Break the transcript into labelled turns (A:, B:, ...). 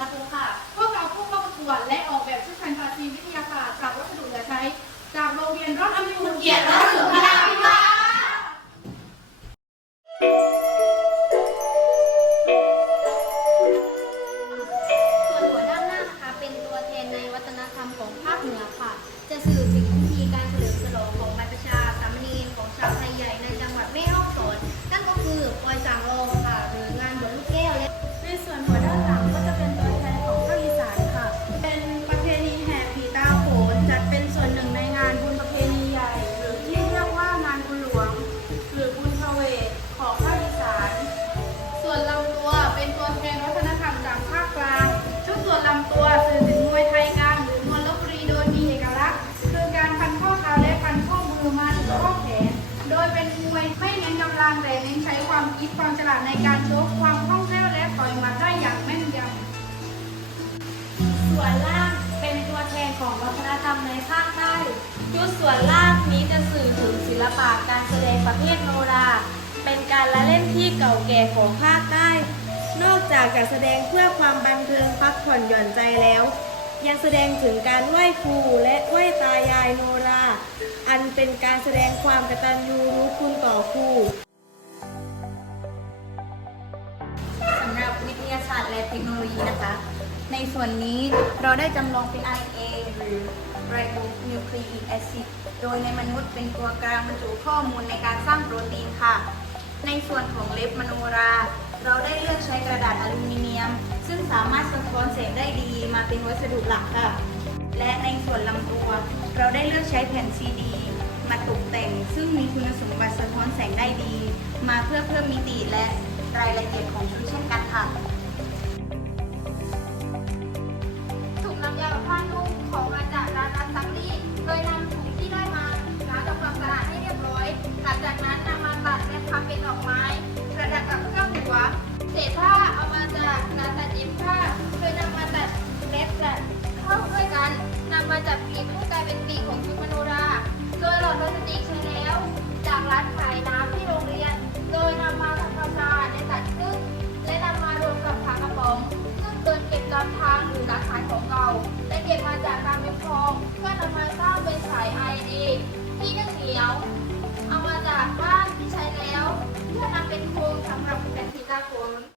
A: ละครูค่ะ
B: พวกเราผู้เข้าประกวดและออกแบบชุดแฟนตาชีวิทยาศาสตร์จากวัสดุเหลือใช้ จากโรงเรียนรอดอำยูนเกียรติและสุภาพิวา
A: ส่วนหัวด้านหน้านะคะเป็นตัวแทนในวัฒนธรรมของภาคเหนือ เน้นกำ
B: ลังแต่เน้นใช้ความคิดความฉลาดในการชกความคล่องแคล่วและต่อยหมัดได้อย่างแม่นยำ
C: ส่วนล่างเป็นตัวแทนของวัฒนธรรมในภาคใต้ชุดส่วนล่างนี้จะสื่อถึงศิลปะการแสดงประเภทโนรา เป็นการละเล่นที่เก่าแก่ของภาคใต้นอกจากจะแสดงเพื่อความบันเทิงพักผ่อนหย่อนใจแล้ว ยังแสดงถึงการไหว้ครูและไหว้ตายายโนรา อันเป็นการแสดงความกตัญญูรู้คุณต่อครู
A: เทคโนโลยีนะคะ ในส่วนนี้เราได้จำลองเป็น RNA หรือ ribonucleic acid โดยในมนุษย์เป็นตัวกลางบรรจุข้อมูลในการสร้างโปรตีนค่ะ ในส่วนของเล็บมโนรา เราได้เลือกใช้กระดาษอลูมิเนียม ซึ่งสามารถสะท้อนแสงได้ดีมาเป็นวัสดุหลักค่ะ และในส่วนลำตัว เราได้เลือกใช้แผ่นซีดีมาตกแต่ง ซึ่งมีคุณสมบัติสะท้อนแสงได้ดี มาเพื่อเพิ่มมิติและรายละเอียดของชุดเช่นกันค่ะ
D: ที่นึ่งเหนียว เอามาจากบ้านที่ใช้แล้ว เพื่อนำเป็นโครงสำหรับเป็นพิซซ่าโคน